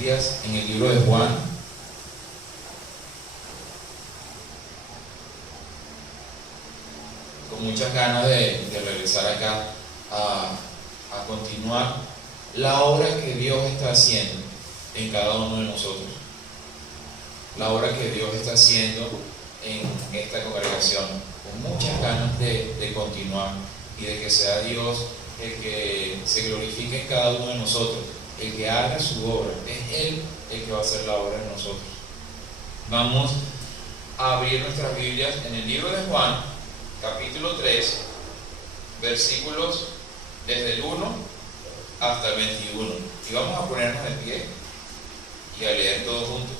Biblias en el libro de Juan. Con muchas ganas de regresar acá a continuar la obra que Dios está haciendo en cada uno de nosotros. La obra que Dios está haciendo en esta congregación. Con muchas ganas de continuar y de que sea Dios el que se glorifique en cada uno de nosotros, el que haga su obra. Es Él el que va a hacer la obra en nosotros. Vamos a abrir nuestras Biblias en el libro de Juan, capítulo 3, versículos desde el 1 hasta el 21. Y vamos a ponernos de pie y a leer todos juntos.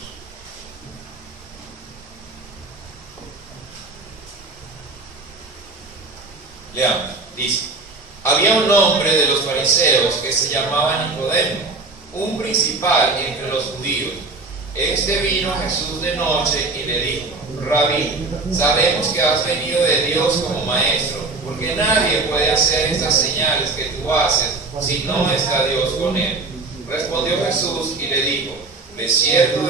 Leamos. Dice: había un hombre de los fariseos que se llamaba Nicodemo, un principal entre los judíos. Este vino a Jesús de noche y le dijo: Rabí, sabemos que has venido de Dios como maestro, porque nadie puede hacer estas señales que tú haces si no está Dios con él. Respondió Jesús y le dijo: de cierto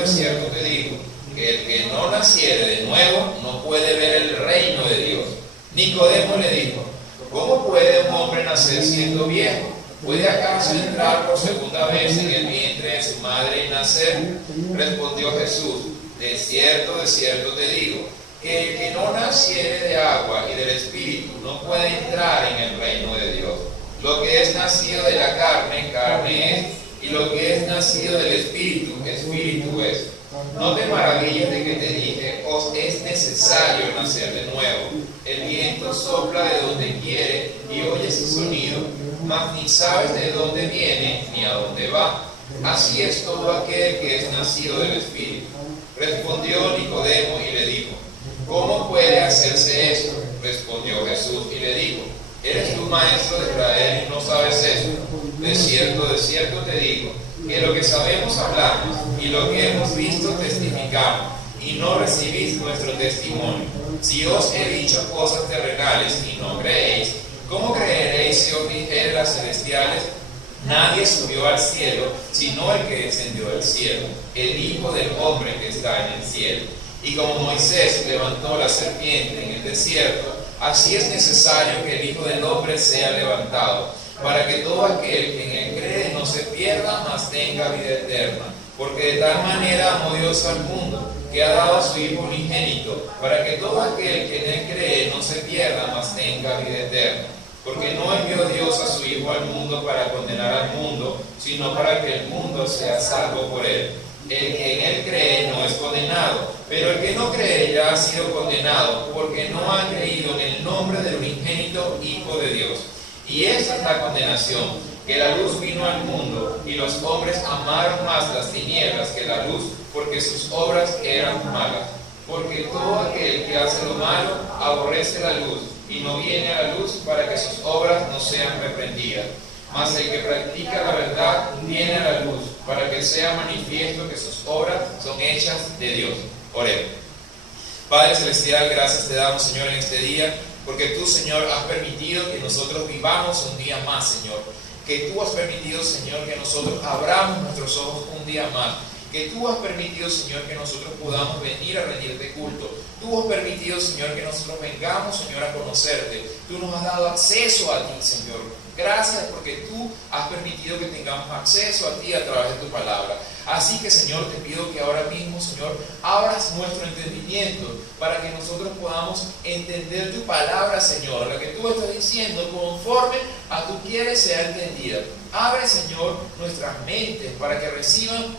te digo, que el que no naciere de nuevo no puede ver el reino de Dios. Nicodemo le dijo: ¿cómo puede un hombre nacer siendo viejo? ¿Puede acaso entrar por segunda vez en el vientre de su madre y nacer? Respondió Jesús: de cierto te digo, que el que no naciere de agua y del Espíritu no puede entrar en el reino de Dios. Lo que es nacido de la carne, carne es, y lo que es nacido del Espíritu, Espíritu es. No te maravilles de que te dije: os es necesario nacer de nuevo. El viento sopla de donde quiere y oyes su sonido, mas ni sabes de dónde viene ni a dónde va. Así es todo aquel que es nacido del Espíritu. Respondió Nicodemo y le dijo: ¿cómo puede hacerse esto? Respondió Jesús y le dijo: ¿eres tú maestro de Israel y no sabes esto? De cierto te digo, que lo que sabemos hablamos y lo que hemos visto testificamos, y no recibís nuestro testimonio. Si os he dicho cosas terrenales y no creéis, ¿cómo creeréis si os dijere las celestiales? Nadie subió al cielo, sino el que descendió del cielo, el Hijo del Hombre que está en el cielo. Y como Moisés levantó la serpiente en el desierto, así es necesario que el Hijo del Hombre sea levantado, para que todo aquel que en él cree no se pierda, mas tenga vida eterna. Porque de tal manera amó Dios al mundo, que ha dado a su Hijo unigénito, para que todo aquel que en él cree no se pierda, mas tenga vida eterna. Porque no envió Dios a su Hijo al mundo para condenar al mundo, sino para que el mundo sea salvo por él. El que en él cree no es condenado, pero el que no cree ya ha sido condenado, porque no ha creído en el nombre del unigénito Hijo de Dios. Y esta es la condenación, que la luz vino al mundo, y los hombres amaron más las tinieblas que la luz, porque sus obras eran malas. Porque todo aquel que hace lo malo aborrece la luz, y no viene a la luz para que sus obras no sean reprendidas. Mas el que practica la verdad viene a la luz, para que sea manifiesto que sus obras son hechas de Dios. Oremos. Padre Celestial, gracias te damos, Señor, en este día, porque tú, Señor, has permitido que nosotros vivamos un día más, Señor. Que tú has permitido, Señor, que nosotros abramos nuestros ojos un día más. Que tú has permitido, Señor, que nosotros podamos venir a rendirte culto. Tú has permitido, Señor, que nosotros vengamos, Señor, a conocerte. Tú nos has dado acceso a ti, Señor. Gracias porque tú has permitido que tengamos acceso a ti a través de tu palabra. Así que, Señor, te pido que ahora mismo, Señor, abras nuestro entendimiento para que nosotros podamos entender tu palabra, Señor. La que tú estás diciendo conforme a tu quieres sea entendida. Abre, Señor, nuestras mentes para que reciban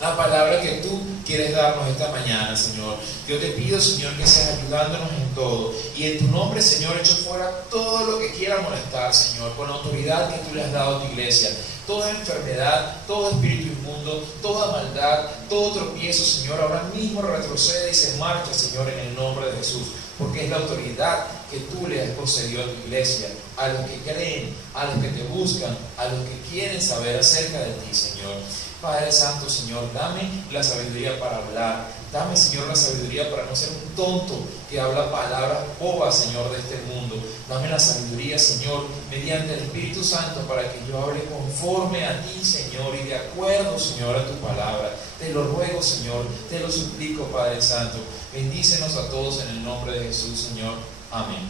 la palabra que tú quieres darnos esta mañana, Señor. Yo te pido, Señor, que seas ayudándonos en todo. Y en tu nombre, Señor, echo fuera todo lo que quiera molestar, Señor, con la autoridad que tú le has dado a tu iglesia. Toda enfermedad, todo espíritu inmundo, toda maldad, todo tropiezo, Señor, ahora mismo retrocede y se marcha, Señor, en el nombre de Jesús. Porque es la autoridad que tú le has concedido a tu iglesia, a los que creen, a los que te buscan, a los que quieren saber acerca de ti, Señor. Padre Santo, Señor, dame la sabiduría para hablar. Dame, Señor, la sabiduría para no ser un tonto que habla palabras bobas, Señor, de este mundo. Dame la sabiduría, Señor, mediante el Espíritu Santo, para que yo hable conforme a ti, Señor, y de acuerdo, Señor, a tu palabra. Te lo ruego, Señor, te lo suplico, Padre Santo. Bendícenos a todos en el nombre de Jesús, Señor. Amén.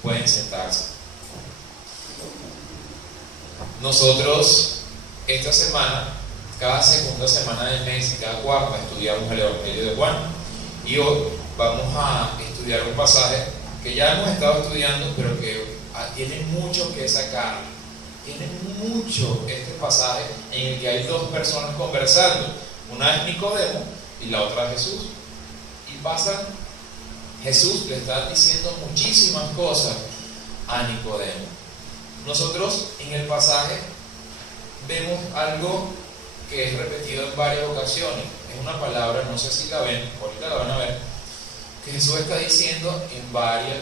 Pueden sentarse. Nosotros, esta semana, cada segunda semana del mes y cada cuarta, estudiamos el Evangelio de Juan. Y hoy vamos a estudiar un pasaje que ya hemos estado estudiando, pero que tiene mucho que sacar. Tiene mucho este pasaje en el que hay dos personas conversando. Una es Nicodemo y la otra es Jesús. Y Jesús le está diciendo muchísimas cosas a Nicodemo. Nosotros en el pasaje vemos algo que es repetido en varias ocasiones. Es una palabra, no sé si la ven, ahorita la van a ver, que Jesús está diciendo en varias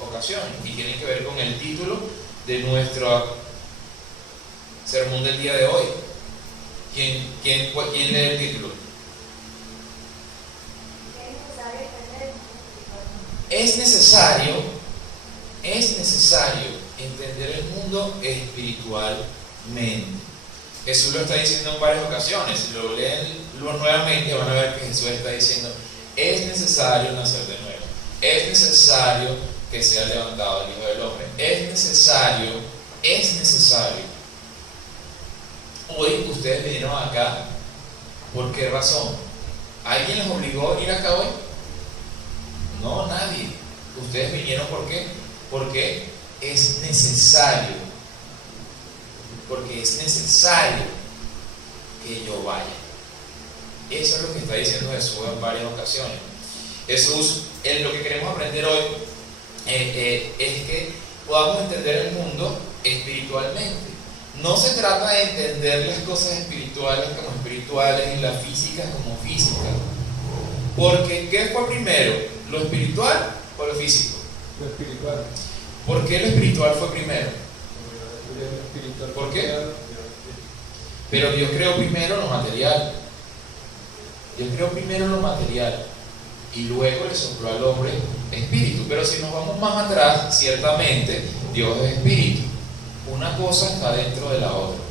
ocasiones, y tiene que ver con el título de nuestro sermón del día de hoy. ¿Quién lee el título? Es necesario entender el mundo espiritualmente. Jesús lo está diciendo en varias ocasiones. Si lo leen nuevamente van a ver que Jesús está diciendo: es necesario nacer de nuevo, es necesario que sea levantado el Hijo del Hombre, es necesario. Hoy ustedes vinieron acá, ¿por qué razón? ¿Alguien les obligó a ir acá hoy? No, nadie. Ustedes vinieron, ¿por qué? Porque es necesario. Porque es necesario que yo vaya. Eso es lo que está diciendo Jesús en varias ocasiones. Jesús, lo que queremos aprender hoy es que podamos entender el mundo espiritualmente. No se trata de entender las cosas espirituales como espirituales y las físicas como físicas. Porque ¿qué fue primero? ¿Lo espiritual o lo físico? Lo espiritual. ¿Por qué lo espiritual fue primero? ¿Por qué? Pero Dios creó primero lo material. Dios creó primero lo material y luego le sopló al hombre espíritu. Pero si nos vamos más atrás, ciertamente Dios es espíritu. Una cosa está dentro de la otra.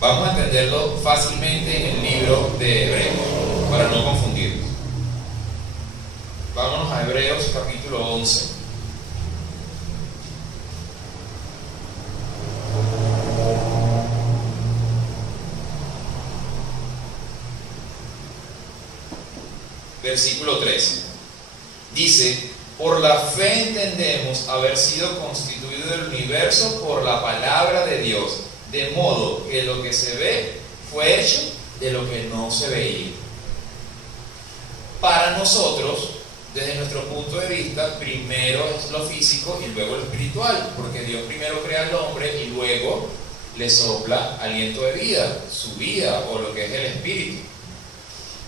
Vamos a entenderlo fácilmente en el libro de Hebreos, para no confundirnos. Vámonos a Hebreos capítulo 11. Versículo 13. Dice: por la fe entendemos haber sido constituido el universo por la palabra de Dios, de modo que lo que se ve fue hecho de lo que no se veía. Para nosotros, desde nuestro punto de vista, primero es lo físico y luego lo espiritual, porque Dios primero crea al hombre y luego le sopla aliento de vida, su vida o lo que es el espíritu.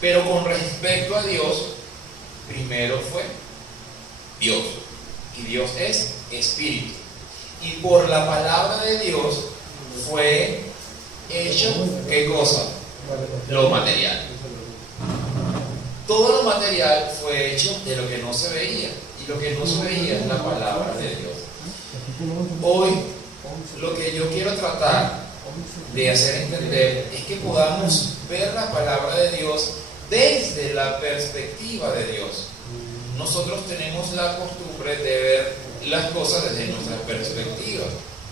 Pero con respecto a Dios, primero fue Dios, y Dios es espíritu, y por la palabra de Dios fue hecho, ¿qué cosa? Lo material. Todo lo material fue hecho de lo que no se veía, y lo que no se veía es la palabra de Dios. Hoy lo que yo quiero tratar de hacer entender es que podamos ver la palabra de Dios desde la perspectiva de Dios. Nosotros tenemos la costumbre de ver las cosas desde nuestra perspectiva,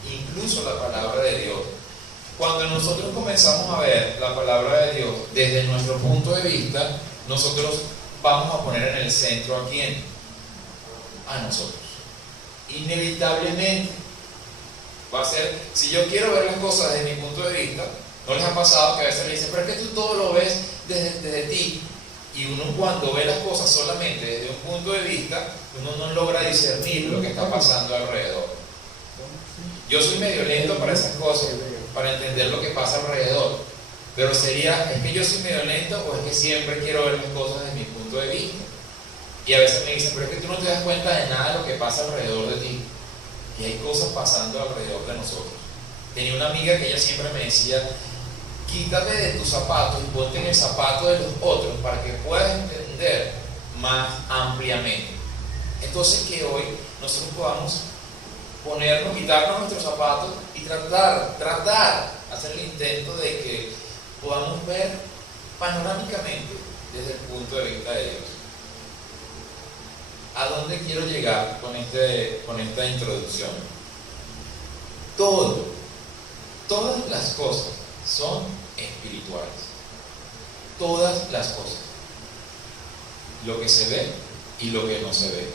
incluso la palabra de Dios. Cuando nosotros comenzamos a ver la palabra de Dios desde nuestro punto de vista, nosotros vamos a poner en el centro ¿a quién? A nosotros. Inevitablemente va a ser, si yo quiero ver las cosas desde mi punto de vista, ¿no les ha pasado que a veces le dicen, pero es que tú todo lo ves desde ti? Y uno cuando ve las cosas solamente desde un punto de vista, uno no logra discernir lo que está pasando alrededor. Yo soy medio lento para esas cosas, para entender lo que pasa alrededor. Pero sería, ¿es que yo soy medio lento o es que siempre quiero ver las cosas desde mi punto de vista? Y a veces me dicen, pero es que tú no te das cuenta de nada de lo que pasa alrededor de ti. Y hay cosas pasando alrededor de nosotros. Tenía una amiga que ella siempre me decía, quítate de tus zapatos y ponte en el zapato de los otros para que puedas entender más ampliamente. Entonces, que hoy nosotros podamos quitarnos nuestros zapatos y tratar, hacer el intento de que podamos ver panorámicamente desde el punto de vista de Dios. ¿A dónde quiero llegar con esta introducción? Todas las cosas son espirituales. Todas las cosas. Lo que se ve y lo que no se ve.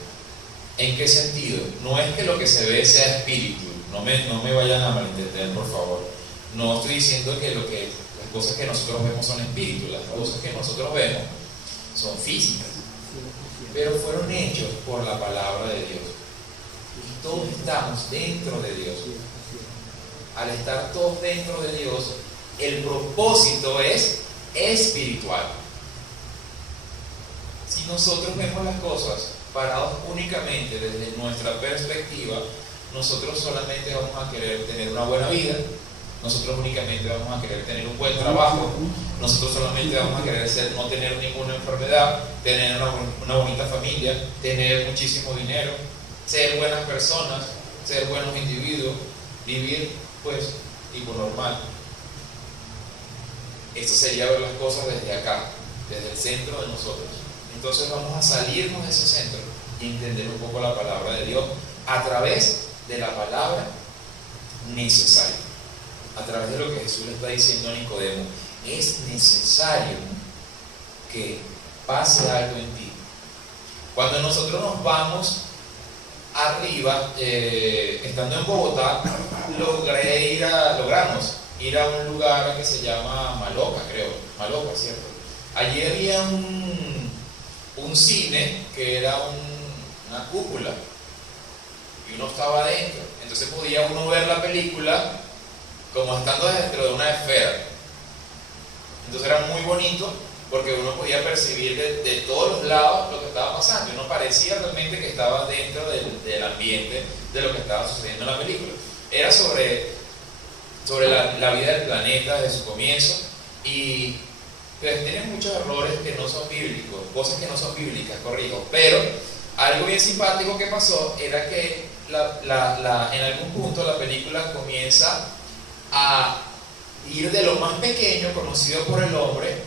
¿En qué sentido? No es que lo que se ve sea espíritu. No me vayan a malentender, por favor. No estoy diciendo que las cosas que nosotros vemos son espíritu. Las cosas que nosotros vemos son físicas, pero fueron hechos por la palabra de Dios. Y todos estamos dentro de Dios. Al estar todos dentro de Dios, el propósito es espiritual. Si nosotros vemos las cosas parados únicamente desde nuestra perspectiva, nosotros solamente vamos a querer tener una buena vida, nosotros únicamente vamos a querer tener un buen trabajo, nosotros solamente vamos a querer no tener ninguna enfermedad, tener una bonita familia, tener muchísimo dinero, ser buenas personas, ser buenos individuos, vivir pues tipo normal. Esto sería ver las cosas desde acá, desde el centro de nosotros. Entonces vamos a salirnos de ese centro y entender un poco la palabra de Dios a través de la palabra necesaria, a través de lo que Jesús le está diciendo a Nicodemo. Es necesario que pase algo en ti. Cuando nosotros nos vamos arriba, estando en Bogotá, logramos ir a un lugar que se llama Maloca, ¿cierto? Allí había un cine que era una cúpula y uno estaba adentro, entonces podía uno ver la película como estando dentro de una esfera. Entonces era muy bonito porque uno podía percibir de todos los lados lo que estaba pasando y uno parecía realmente que estaba dentro del ambiente de lo que estaba sucediendo en la película. Era sobre la vida del planeta desde su comienzo y pues tiene muchos errores que no son bíblicos, cosas que no son bíblicas, corrijo, pero algo bien simpático que pasó era que en algún punto la película comienza a ir de lo más pequeño conocido por el hombre,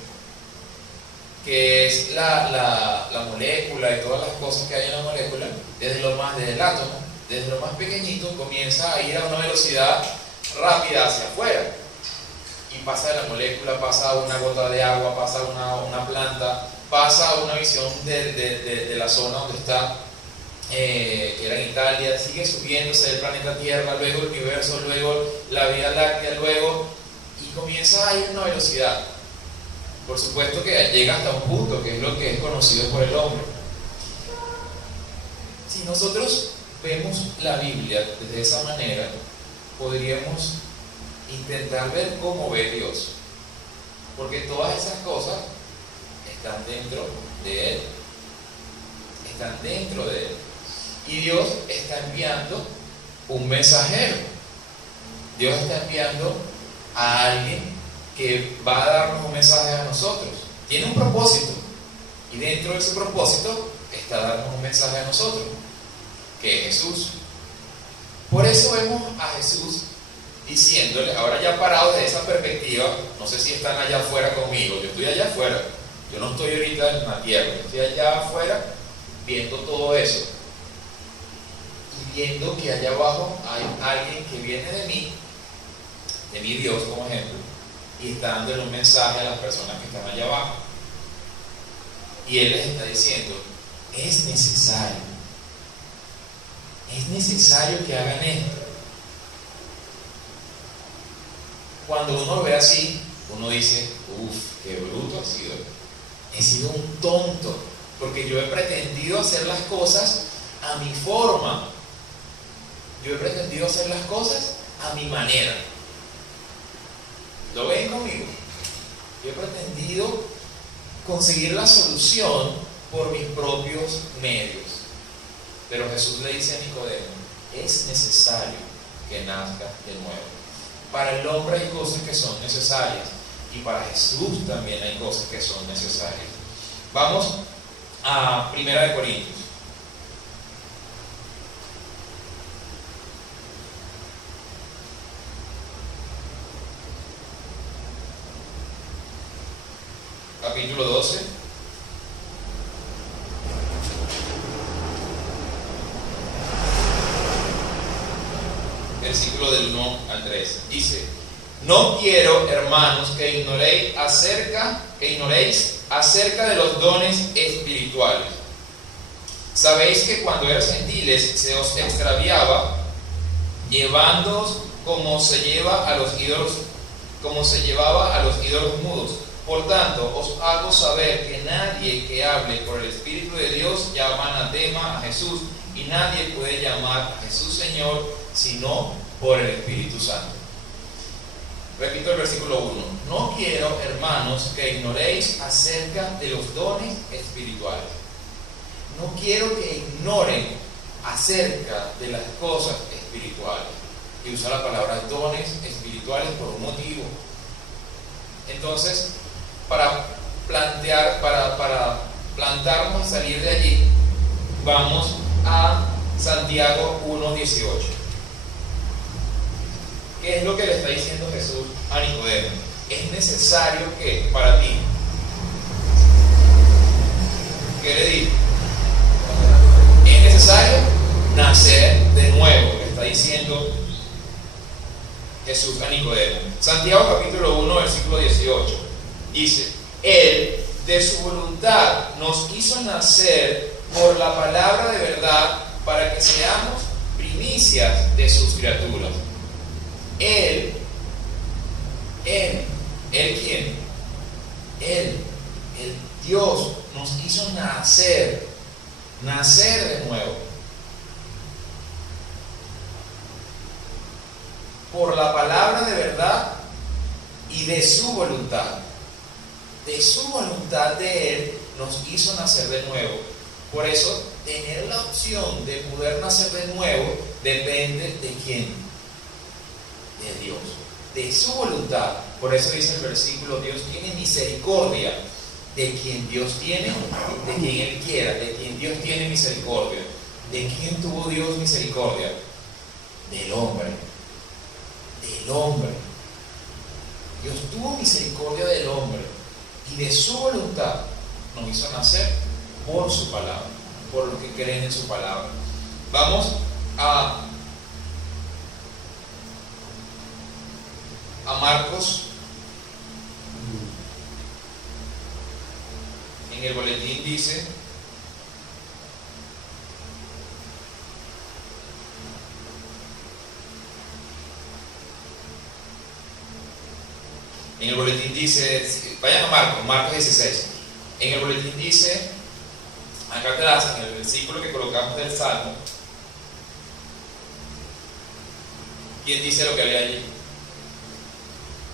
que es la molécula y todas las cosas que hay en la molécula, desde el átomo, desde lo más pequeñito, comienza a ir a una velocidad rápida hacia afuera. Y pasa de la molécula, pasa a una gota de agua, pasa a una planta, pasa a una visión de la zona donde está, que era en Italia, sigue subiéndose del planeta Tierra, luego el universo, luego la Vía Láctea, luego, y comienza a ir a una velocidad. Por supuesto que llega hasta un punto, que es lo que es conocido por el hombre. Si nosotros vemos la Biblia de esa manera, podríamos intentar ver cómo ve Dios, porque todas esas cosas están dentro de Él, y Dios está enviando un mensajero. Dios está enviando a alguien que va a darnos un mensaje a nosotros. Tiene un propósito, y dentro de ese propósito está darnos un mensaje a nosotros, que es Jesús. Por eso vemos a Jesús diciéndole, ahora ya parado de esa perspectiva, no sé si están allá afuera conmigo, yo estoy allá afuera, yo no estoy ahorita en la tierra, yo estoy allá afuera viendo todo eso y viendo que allá abajo hay alguien que viene de mí, de mi Dios como ejemplo, y está dándole un mensaje a las personas que están allá abajo, y Él les está diciendo, es necesario que hagan esto. Cuando uno lo ve así, uno dice, qué bruto he sido un tonto, porque yo he pretendido hacer las cosas a mi forma, yo he pretendido hacer las cosas a mi manera. ¿Lo ven conmigo? Yo he pretendido conseguir la solución por mis propios medios, pero Jesús le dice a Nicodemo, es necesario que nazca de nuevo. Para el hombre hay cosas que son necesarias, y para Jesús también hay cosas que son necesarias. Vamos a 1 Corintios. Capítulo 12. Versículo del 1 al 3. Dice: no quiero, hermanos, que ignoréis acerca de los dones espirituales. Sabéis que cuando erais gentiles se os extraviaba, llevándoos como se llevaba a los ídolos mudos. Por tanto, os hago saber que nadie que hable por el Espíritu de Dios llama anatema a Jesús, y nadie puede llamar a Jesús Señor sino por el Espíritu Santo. Repito el versículo 1. No quiero, hermanos, que ignoréis acerca de los dones espirituales. No quiero que ignoren acerca de las cosas espirituales. Y usa la palabra dones espirituales por un motivo. Entonces, para plantarnos a salir de allí, vamos a Santiago 1:18. ¿Qué es lo que le está diciendo Jesús a Nicodemo? Es necesario que para ti, ¿qué le dice? Es necesario nacer de nuevo, le está diciendo Jesús a Nicodemo. Santiago capítulo 1 versículo 18 dice: Él de su voluntad nos hizo nacer por la palabra de verdad para que seamos primicias de sus criaturas. Él, ¿quién? Él, el Dios, nos hizo nacer de nuevo. Por la palabra de verdad y de su voluntad. De su voluntad de Él nos hizo nacer de nuevo. Por eso, tener la opción de poder nacer de nuevo depende de quién. De Dios, de su voluntad. Por eso dice el versículo: Dios tiene misericordia de quien Dios tiene, de quien Él quiera, de quien Dios tiene misericordia. ¿De quién tuvo Dios misericordia? Del hombre. Del hombre. Dios tuvo misericordia del hombre y de su voluntad nos hizo nacer por su palabra, por los que creen en su palabra. Vamos a Marcos. En el boletín dice: vayan a Marcos 16. En el boletín dice, acá atrás, en el versículo que colocamos del Salmo, ¿quién dice lo que había allí?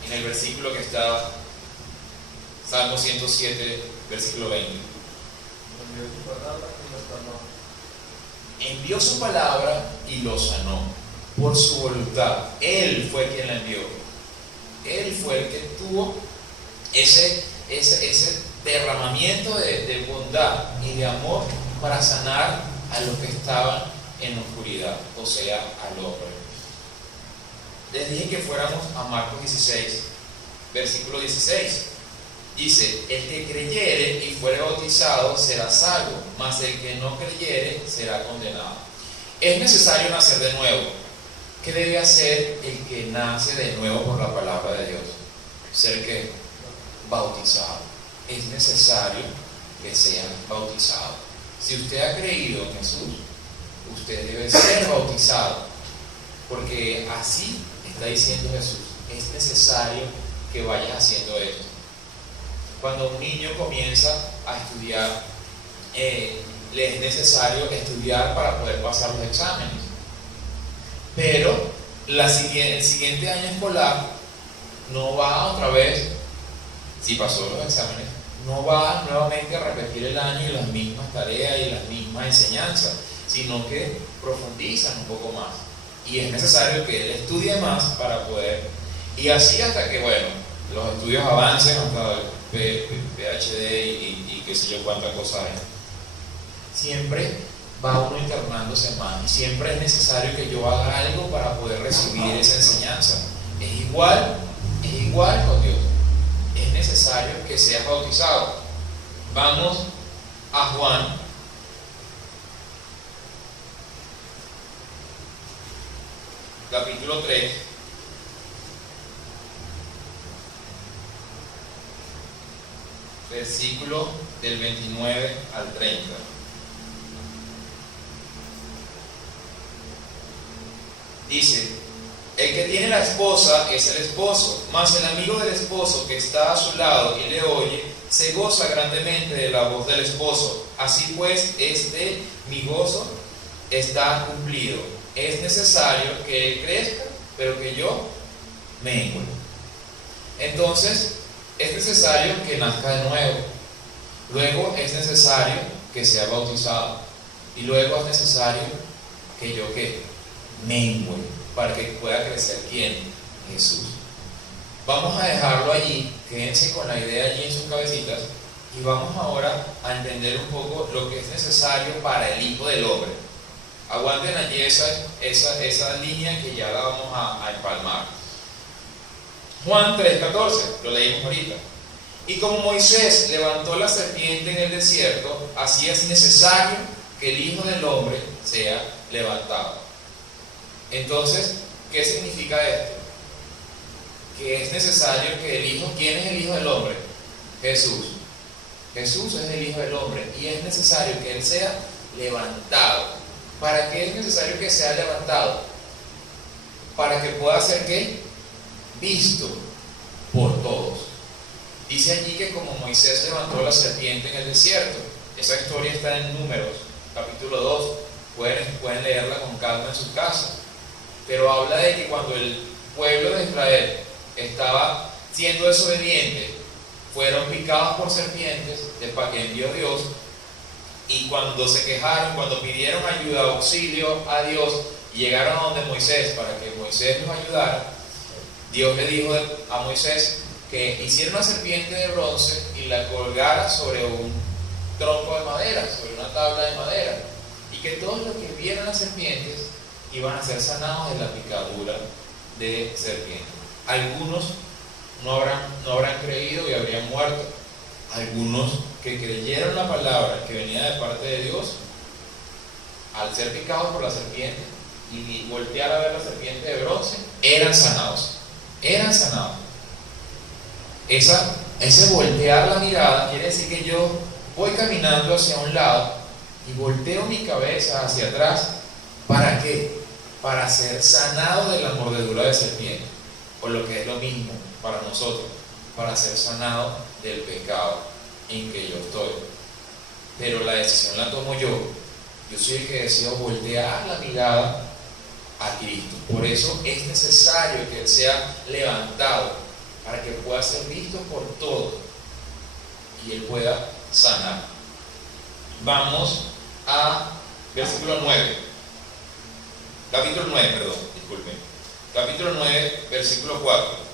En el versículo que está, Salmo 107, versículo 20. Envió su palabra y lo sanó por su voluntad. Él fue quien la envió. Él fue el que tuvo ese derramamiento de bondad y de amor para sanar a los que estaban en oscuridad, o sea, al hombre. Les dije que fuéramos a Marcos 16, versículo 16. Dice: el que creyere y fuere bautizado será salvo, mas el que no creyere será condenado. Es necesario nacer de nuevo. ¿Qué debe hacer el que nace de nuevo por la palabra de Dios? Ser que bautizado. Es necesario que sea bautizado. Si usted ha creído en Jesús, usted debe ser bautizado, porque así está diciendo Jesús: es necesario que vayas haciendo esto. Cuando un niño comienza a estudiar, le es necesario estudiar para poder pasar los exámenes. Pero el siguiente año escolar no va otra vez, si pasó los exámenes, no va nuevamente a repetir el año y las mismas tareas y las mismas enseñanzas, sino que profundizan un poco más. Y es necesario que él estudie más para poder, y así hasta que, los estudios avancen hasta el PhD y qué sé yo cuántas cosas hay. Siempre va uno internándose más y siempre es necesario que yo haga algo para poder recibir esa enseñanza. Es igual con Dios. Es necesario que seas bautizado. Vamos a Juan. Capítulo 3. Versículo del 29 al 30. Dice: el que tiene la esposa es el esposo, mas el amigo del esposo que está a su lado y le oye, se goza grandemente de la voz del esposo. Así pues, mi gozo está cumplido. Es necesario que él crezca, pero que yo mengue. Entonces, es necesario que nazca de nuevo. Luego es necesario que sea bautizado. Y luego es necesario que yo mengue, para que pueda crecer ¿quién? Jesús. Vamos a dejarlo allí, quédense con la idea allí en sus cabecitas, y vamos ahora a entender un poco lo que es necesario para el Hijo del Hombre. Aguanten allí esa línea que ya la vamos a empalmar. Juan 3:14, lo leímos ahorita. Y como Moisés levantó la serpiente en el desierto, así es necesario que el Hijo del Hombre sea levantado. Entonces, ¿qué significa esto? Que es necesario que el Hijo, ¿quién es el Hijo del Hombre? Jesús. Jesús es el Hijo del Hombre y es necesario que Él sea levantado. ¿Para qué es necesario que sea levantado? Para que pueda ser ¿qué? Visto por todos. Dice allí que como Moisés levantó la serpiente en el desierto, esa historia está en Números, capítulo 2, pueden leerla con calma en sus casas, pero habla de que cuando el pueblo de Israel estaba siendo desobediente, fueron picados por serpientes, para que envió Dios, y cuando se quejaron, cuando pidieron ayuda, auxilio a Dios, y llegaron a donde Moisés para que Moisés los ayudara, Dios le dijo a Moisés que hiciera una serpiente de bronce y la colgara sobre un tronco de madera, sobre una tabla de madera, y que todos los que vieran las serpientes iban a ser sanados de la picadura de serpiente. Algunos no habrán creído y habrían muerto. Algunos que creyeron la palabra que venía de parte de Dios, al ser picados por la serpiente y voltear a ver la serpiente de bronce, eran sanados. Ese voltear la mirada quiere decir que yo voy caminando hacia un lado y volteo mi cabeza hacia atrás. ¿Para qué? Para ser sanado de la mordedura de serpiente, o lo que es lo mismo para nosotros, para ser sanado del pecado en que yo estoy. Pero la decisión la tomo yo. Yo soy el que deseo voltear la mirada a Cristo. Por eso es necesario que Él sea levantado, para que pueda ser visto por todos y Él pueda sanar. Vamos a versículo 9. Capítulo 9, perdón, disculpen. Capítulo 9, versículo 4.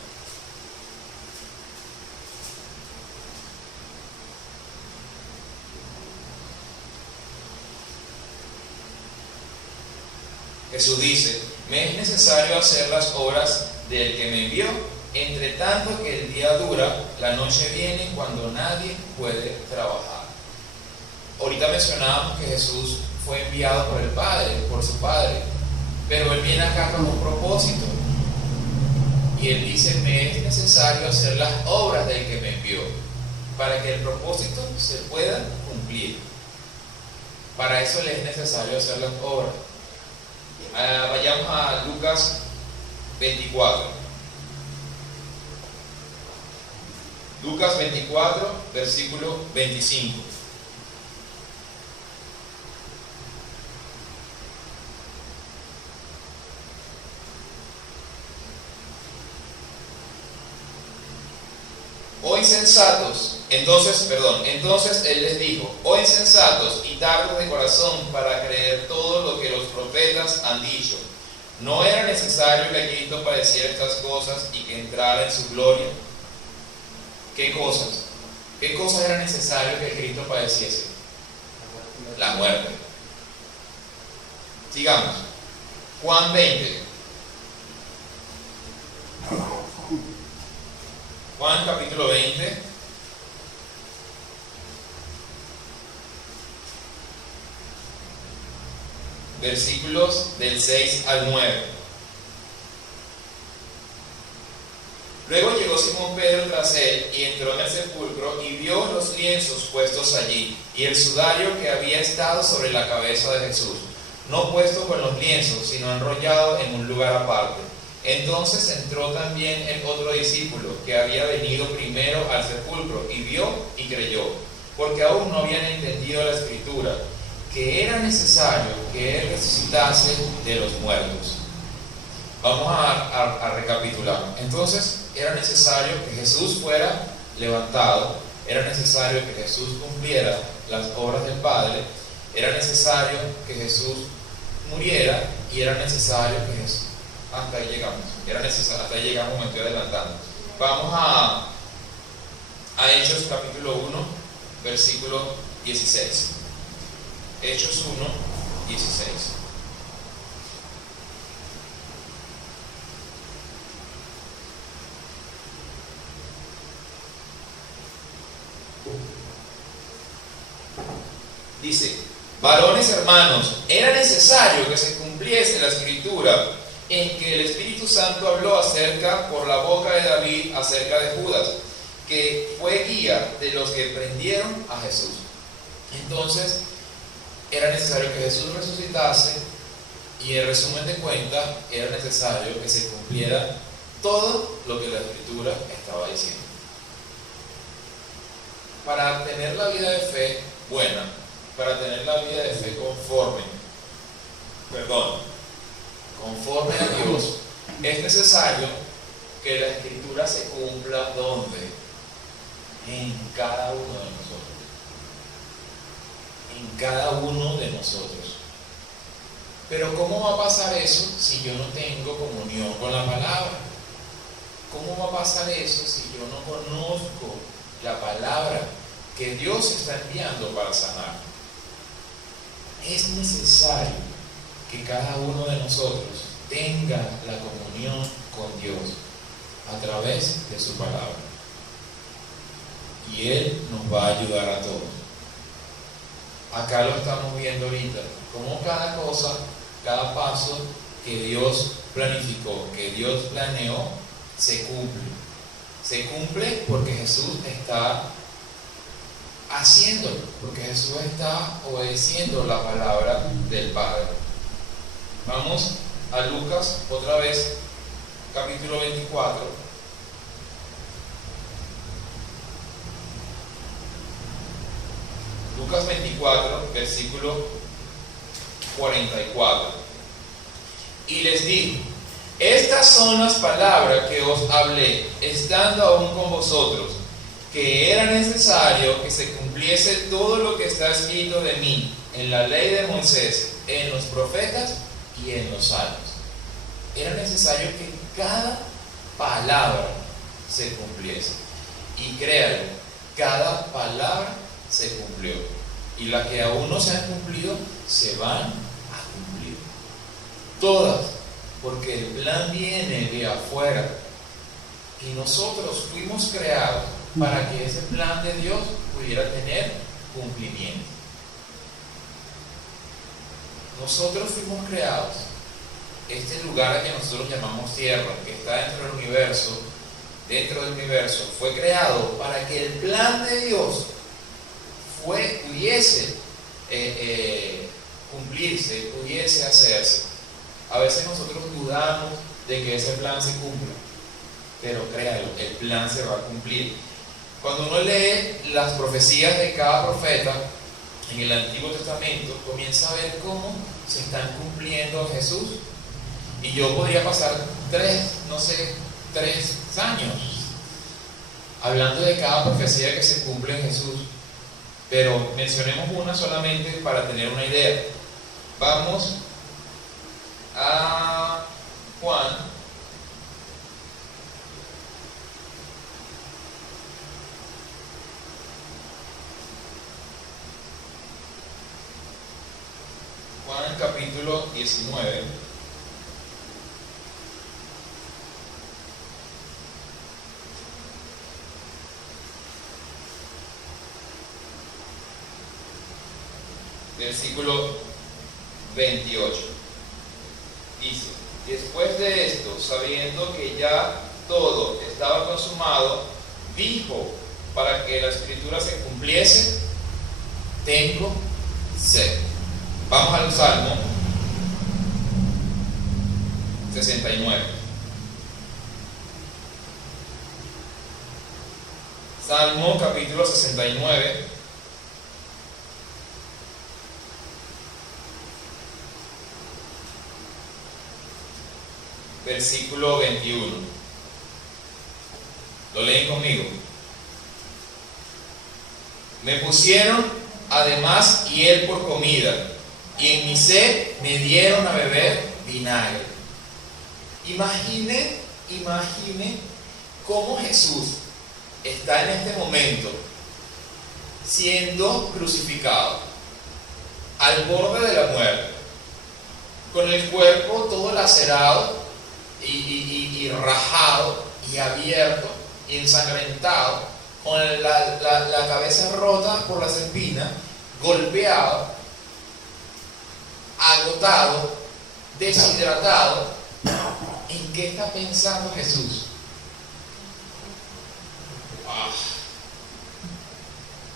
Jesús dice: me es necesario hacer las obras del que me envió, entre tanto que el día dura, la noche viene cuando nadie puede trabajar. Ahorita mencionábamos que Jesús fue enviado por el Padre, por su Padre, pero Él viene acá con un propósito, y Él dice: me es necesario hacer las obras del que me envió, para que el propósito se pueda cumplir. Para eso le es necesario hacer las obras. Vayamos a Lucas 24. Lucas 24, versículo 25. Oh insensatos, entonces Él les dijo: oh insensatos y tardos de corazón para creer todo lo que los profetas han dicho. ¿No era necesario que Cristo padeciera estas cosas y que entrara en su gloria? ¿Qué cosas? ¿Qué cosas era necesario que Cristo padeciese? La muerte. Sigamos. Juan 20. Juan capítulo 20. Versículos del 6 al 9. Luego llegó Simón Pedro tras él y entró en el sepulcro y vio los lienzos puestos allí y el sudario que había estado sobre la cabeza de Jesús, no puesto con los lienzos, sino enrollado en un lugar aparte. Entonces entró también el otro discípulo que había venido primero al sepulcro y vio y creyó, porque aún no habían entendido la escritura, que era necesario que él resucitase de los muertos. Vamos a recapitular. Entonces, era necesario que Jesús fuera levantado, era necesario que Jesús cumpliera las obras del Padre, era necesario que Jesús muriera y era necesario que Jesús... Hasta ahí llegamos. Hasta ahí llegamos, me estoy adelantando. Vamos a Hechos capítulo 1, versículo 16. Hechos 1, 16. Dice: varones hermanos, era necesario que se cumpliese la escritura en que el Espíritu Santo habló acerca por la boca de David acerca de Judas, que fue guía de los que prendieron a Jesús. Entonces, era necesario que Jesús resucitase y, en resumen de cuentas, era necesario que se cumpliera todo lo que la Escritura estaba diciendo. Para tener la vida de fe buena, para tener la vida de fe conforme a Dios, es necesario que la Escritura se cumpla ¿dónde? En cada uno de nosotros. En cada uno de nosotros. Pero ¿cómo va a pasar eso si yo no tengo comunión con la palabra? ¿Cómo va a pasar eso si yo no conozco la palabra que Dios está enviando para sanar? Es necesario que cada uno de nosotros tenga la comunión con Dios a través de su palabra. Y Él nos va a ayudar a todos. Acá lo estamos viendo ahorita, como cada cosa, cada paso que Dios planificó, que Dios planeó, se cumple. Se cumple porque Jesús está haciéndolo, porque Jesús está obedeciendo la palabra del Padre. Vamos a Lucas otra vez, capítulo 24. Lucas 24, versículo 44. Y les dijo: estas son las palabras que os hablé, estando aún con vosotros, que era necesario que se cumpliese todo lo que está escrito de mí en la ley de Moisés, en los profetas y en los salmos. Era necesario que cada palabra se cumpliese. Y créanlo, cada palabra se cumplió. Y las que aún no se han cumplido, se van a cumplir. Todas, porque el plan viene de afuera. Y nosotros fuimos creados para que ese plan de Dios pudiera tener cumplimiento. Nosotros fuimos creados, este lugar que nosotros llamamos tierra, que está dentro del universo, fue creado para que el plan de Dios pudiese cumplirse, pudiese hacerse. A veces nosotros dudamos de que ese plan se cumpla, pero créalo, el plan se va a cumplir. Cuando uno lee las profecías de cada profeta en el Antiguo Testamento, comienza a ver cómo se están cumpliendo a Jesús. Y yo podría pasar 3 años hablando de cada profecía que se cumple en Jesús, pero mencionemos una solamente para tener una idea. Vamos a Juan capítulo 19. Versículo 28. Dice: después de esto, sabiendo que ya todo estaba consumado, dijo, para que la escritura se cumpliese: tengo sed. Vamos al Salmo 69. Salmo capítulo 69. Versículo 21. ¿Lo leen conmigo? Me pusieron además hiel por comida, y en mi sed me dieron a beber vinagre. Imagine cómo Jesús está en este momento siendo crucificado, al borde de la muerte, con el cuerpo todo lacerado y rajado y abierto y ensangrentado, con la cabeza rota por las espinas, golpeado, agotado, deshidratado. ¿En qué está pensando Jesús?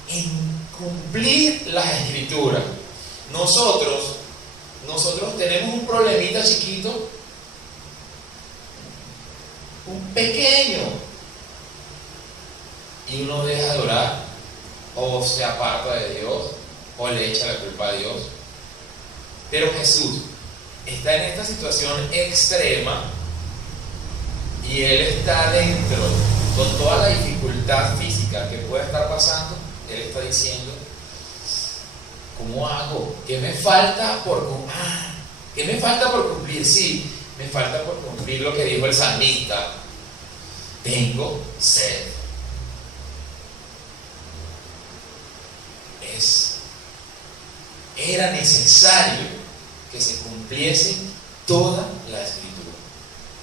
En cumplir las escrituras. Nosotros tenemos un problemita chiquito, un pequeño, y uno deja de orar, o se aparta de Dios, o le echa la culpa a Dios. Pero Jesús está en esta situación extrema, y Él está dentro, con toda la dificultad física que puede estar pasando. Él está diciendo: ¿cómo hago? ¿Qué me falta por cumplir? Sí, me falta por cumplir lo que dijo el salmista: tengo sed. Era necesario que se cumpliese toda la escritura,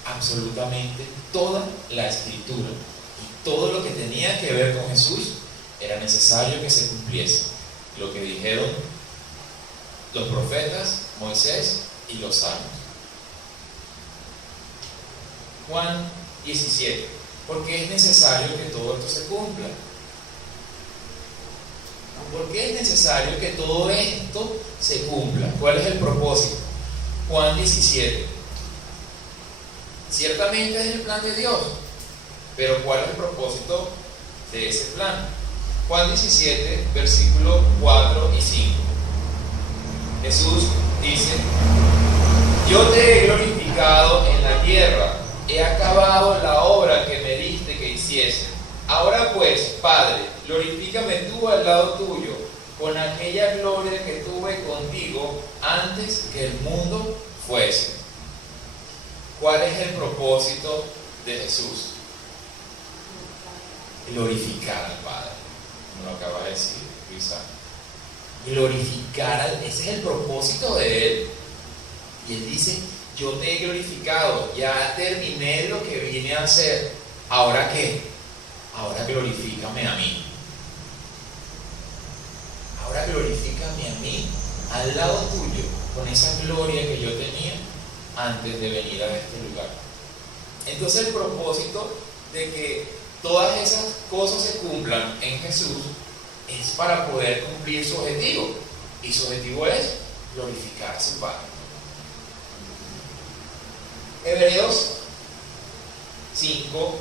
absolutamente toda la escritura, y todo lo que tenía que ver con Jesús era necesario que se cumpliese lo que dijeron los profetas, Moisés y los salmos. Juan 17. ¿Por qué es necesario que todo esto se cumpla? ¿Por qué es necesario que todo esto se cumpla? ¿Cuál es el propósito? Juan 17. Ciertamente es el plan de Dios, pero ¿cuál es el propósito de ese plan? Juan 17, versículos 4 y 5. Jesús dice: yo te he glorificado en la tierra, he acabado la obra que me diste que hiciese. Ahora pues, Padre, glorifícame tú al lado tuyo, con aquella gloria que tuve contigo antes que el mundo fuese. ¿Cuál es el propósito de Jesús? Glorificar al Padre, como lo acaba de decir Luisa. Ese es el propósito de Él. Y Él dice: yo te he glorificado, ya terminé lo que vine a hacer. ¿Ahora qué? Ahora glorifícame a mí. Ahora glorifícame a mí al lado tuyo, con esa gloria que yo tenía antes de venir a este lugar. Entonces el propósito de que todas esas cosas se cumplan en Jesús es para poder cumplir su objetivo, y su objetivo es glorificar a su Padre. Hebreos 5.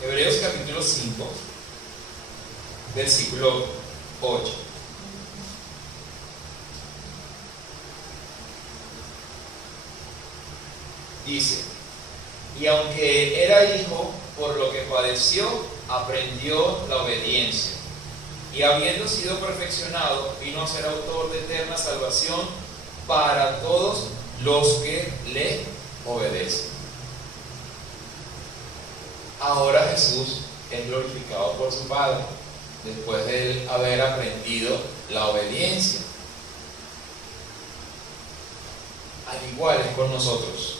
Hebreos capítulo 5, versículo 8. Dice: y aunque era hijo, por lo que padeció, aprendió la obediencia. Y habiendo sido perfeccionado, vino a ser autor de eterna salvación para todos los que le obedecen. Ahora Jesús es glorificado por su Padre. después de él haber aprendido la obediencia. Al igual es con nosotros.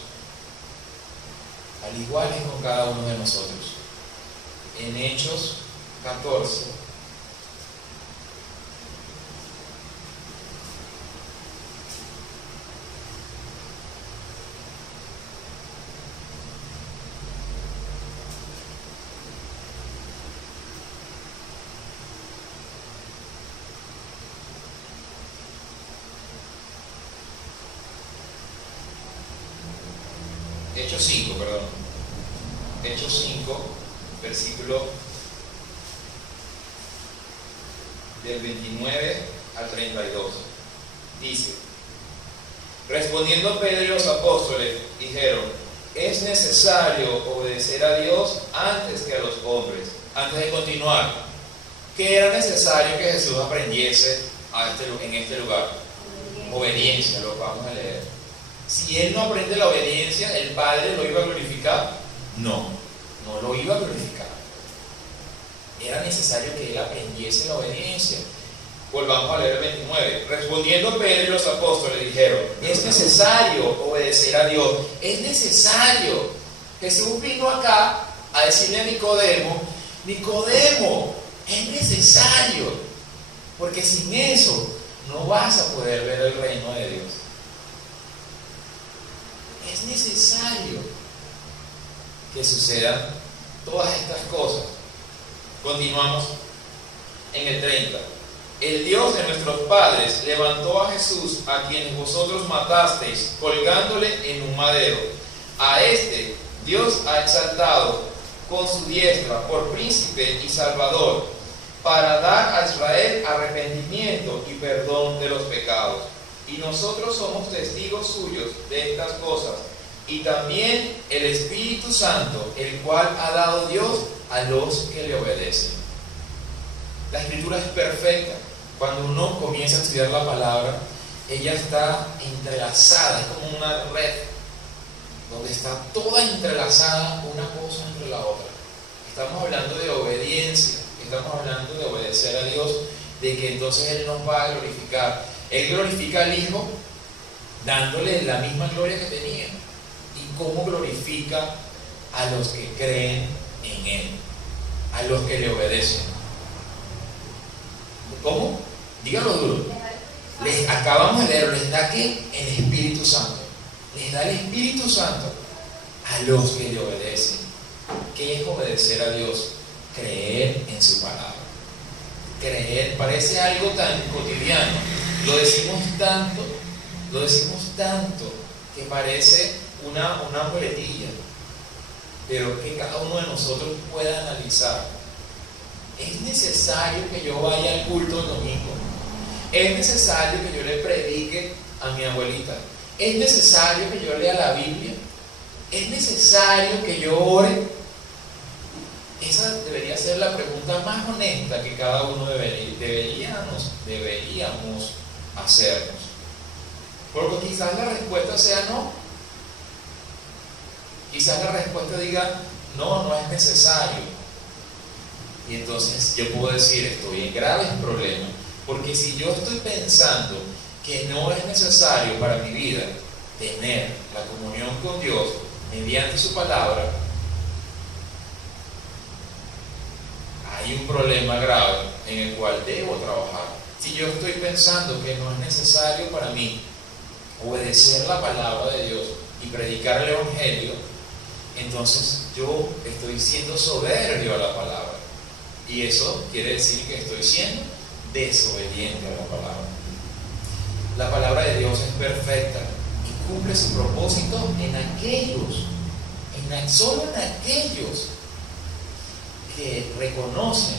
Al igual es con cada uno de nosotros. En Hechos 14, Hechos 5, perdón. Hechos 5, versículo del 29 al 32. Dice: respondiendo Pedro y los apóstoles, dijeron: es necesario obedecer a Dios antes que a los hombres. Antes de continuar, ¿qué era necesario que Jesús aprendiese en este lugar? Obediencia, lo vamos a leer. Si él no aprende la obediencia, ¿el Padre lo iba a glorificar? No, no lo iba a glorificar. Era necesario que él aprendiese la obediencia. Volvamos a leer el 29. Respondiendo Pedro y los apóstoles dijeron: es necesario obedecer a Dios. Es necesario. Jesús vino acá a decirle a Nicodemo: Nicodemo, es necesario, porque sin eso no vas a poder ver el reino de Dios. Es necesario que sucedan todas estas cosas. Continuamos en el 30. El Dios de nuestros padres levantó a Jesús, a quienes vosotros matasteis, colgándole en un madero. A este Dios ha exaltado con su diestra por príncipe y salvador, para dar a Israel arrepentimiento y perdón de los pecados. Y nosotros somos testigos suyos de estas cosas, y también el Espíritu Santo, el cual ha dado Dios a los que le obedecen. La Escritura es perfecta. Cuando uno comienza a estudiar la palabra, ella está entrelazada, es como una red, donde está toda entrelazada una cosa entre la otra. Estamos hablando de obediencia, estamos hablando de obedecer a Dios, de que entonces Él nos va a glorificar. Él glorifica al Hijo dándole la misma gloria que tenía. ¿Y cómo glorifica a los que creen en Él? A los que le obedecen. ¿Cómo? Díganlo duro. Les acabamos de leer, les da ¿qué? El Espíritu Santo. Les da el Espíritu Santo a los que le obedecen. ¿Qué es obedecer a Dios? Creer en su palabra. Creer, parece algo tan cotidiano. Lo decimos tanto que parece una boletilla, pero que cada uno de nosotros pueda analizar. Es necesario que yo vaya al culto el domingo. Es necesario que yo le predique a mi abuelita. Es necesario que yo lea la Biblia. Es necesario que yo ore. Esa debería ser la pregunta más honesta que cada uno deberíamos hacernos. Porque quizás la respuesta sea no. Quizás la respuesta diga no, no es necesario. Y entonces yo puedo decir, estoy en graves problemas. Porque si yo estoy pensando que no es necesario para mi vida tener la comunión con Dios mediante su palabra, hay un problema grave en el cual debo trabajar. Si yo estoy pensando que no es necesario para mí obedecer la palabra de Dios y predicar el Evangelio, entonces yo estoy siendo soberbio a la palabra. Y eso quiere decir que estoy siendo desobediente a la palabra. La palabra de Dios es perfecta y cumple su propósito solo en aquellos que reconocen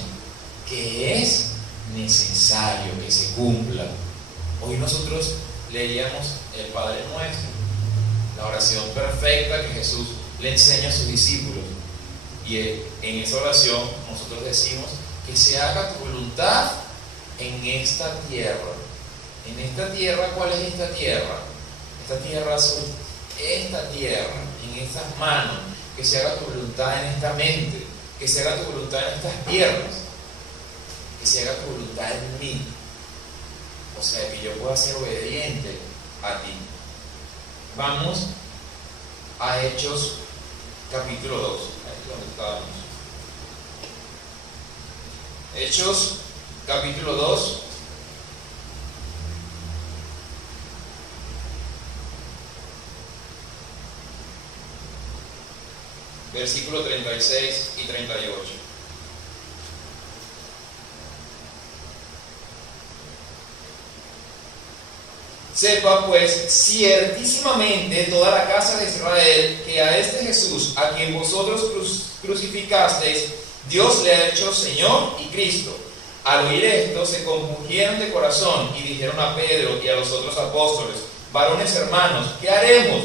que es necesario que se cumpla. Hoy nosotros leíamos el Padre Nuestro, la oración perfecta que Jesús le enseña a sus discípulos, y en esa oración nosotros decimos que se haga tu voluntad en esta tierra. En esta tierra, ¿cuál es esta tierra? Esta tierra en estas manos, que se haga tu voluntad en esta mente, que se haga tu voluntad en estas piernas. que se haga tu voluntad en mí. O sea, que yo pueda ser obediente a ti. Vamos a Hechos capítulo 2. Ahí es donde estábamos. Hechos capítulo 2. Versículo 36 y 38. Sepa pues ciertísimamente toda la casa de Israel que a este Jesús, a quien vosotros crucificasteis, Dios le ha hecho Señor y Cristo. Al oír esto se compungieron de corazón y dijeron a Pedro y a los otros apóstoles: varones hermanos, ¿qué haremos?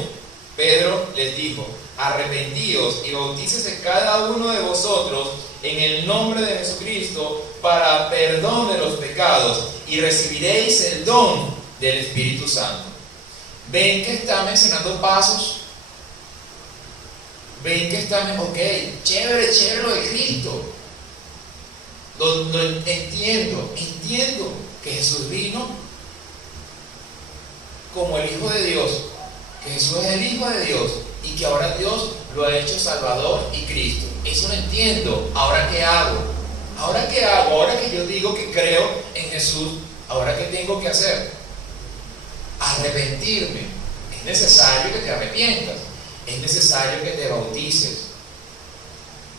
Pedro les dijo: arrepentíos y bautícese cada uno de vosotros en el nombre de Jesucristo para perdón de los pecados, y recibiréis el don del Espíritu Santo. ¿Ven que está mencionando pasos? ¿Ven que está, ok, chévere lo de Cristo? Lo entiendo que Jesús vino como el Hijo de Dios, que Jesús es el Hijo de Dios y que ahora Dios lo ha hecho Salvador y Cristo. Eso lo entiendo. ¿Ahora qué hago? ¿Ahora qué hago? Ahora que yo digo que creo en Jesús, ¿ahora qué tengo que hacer? Arrepentirme. Es necesario que te arrepientas. Es necesario que te bautices.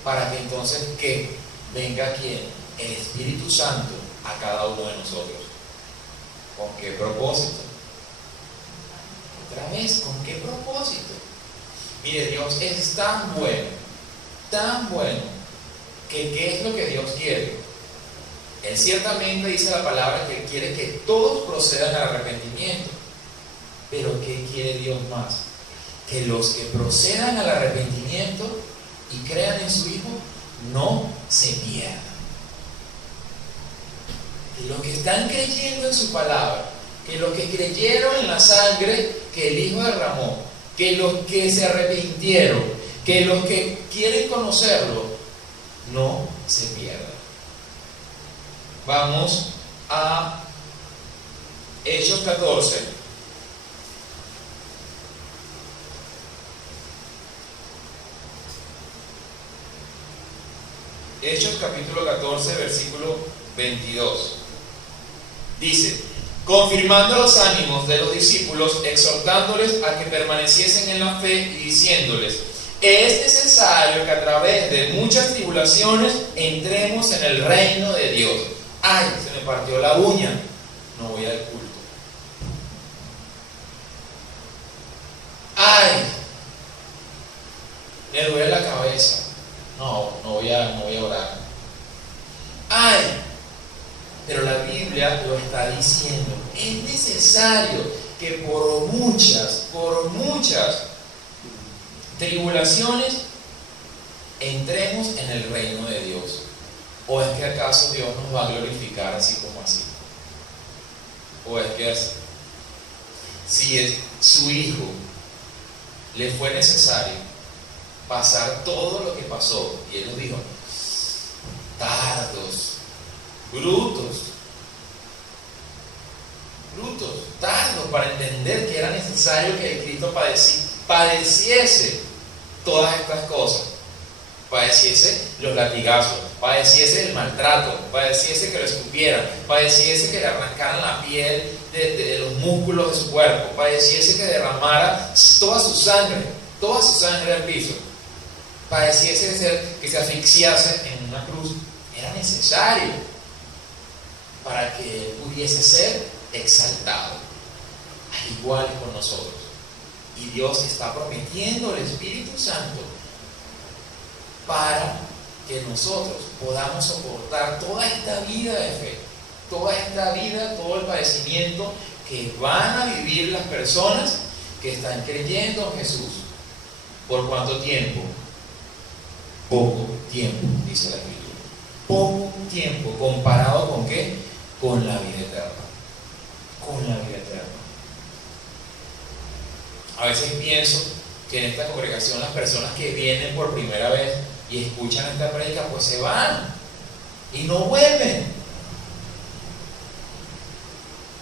Para que entonces, ¿qué? Venga ¿quién? El Espíritu Santo a cada uno de nosotros. ¿Con qué propósito? Otra vez, ¿con qué propósito? Mire, Dios es tan bueno, que ¿qué es lo que Dios quiere? Él ciertamente dice la palabra que Él quiere que todos procedan al arrepentimiento. Pero ¿qué quiere Dios más? Que los que procedan al arrepentimiento y crean en su Hijo no se pierdan. Que los que están creyendo en su palabra, que los que creyeron en la sangre que el Hijo derramó, que los que se arrepintieron, que los que quieren conocerlo, no se pierdan. Vamos a Hechos 14. Hechos capítulo 14, versículo 22. Dice: confirmando los ánimos de los discípulos, exhortándoles a que permaneciesen en la fe y diciéndoles: es necesario que a través de muchas tribulaciones entremos en el reino de Dios. Ay, se me partió la uña, no voy al culto. Ay, me duele la cabeza, no voy a orar. Ay, pero la Biblia lo está diciendo. Es necesario que por muchas tribulaciones entremos en el reino de Dios. ¿O es que acaso Dios nos va a glorificar así como así? ¿O es que así? Si es su Hijo, le fue necesario pasar todo lo que pasó, y Él nos dijo: tardos, tardos para entender que era necesario que el Cristo padeciese todas estas cosas, padeciese los latigazos, padeciese el maltrato, padeciese que lo escupieran, padeciese que le arrancaran la piel de los músculos de su cuerpo, padeciese que derramara toda su sangre al piso, padeciese que se asfixiase en una cruz. Era necesario para que Él pudiese ser exaltado, al igual con nosotros. Y Dios está prometiendo el Espíritu Santo para que nosotros podamos soportar toda esta vida de fe, toda esta vida, todo el padecimiento que van a vivir las personas que están creyendo en Jesús. ¿Por cuánto tiempo? Poco tiempo, dice la Escritura. Poco tiempo, ¿comparado con qué? Con la vida eterna. Con la vida eterna. A veces pienso que en esta congregación las personas que vienen por primera vez y escuchan esta prédica, pues se van y no vuelven.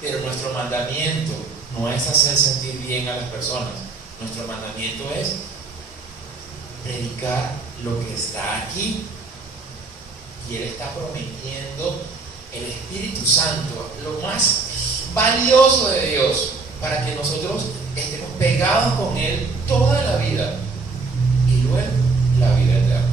Pero nuestro mandamiento no es hacer sentir bien a las personas. Nuestro mandamiento es predicar lo que está aquí. Y Él está prometiendo el Espíritu Santo, lo más valioso de Dios, para que nosotros estemos pegados con Él toda la vida y luego la vida eterna.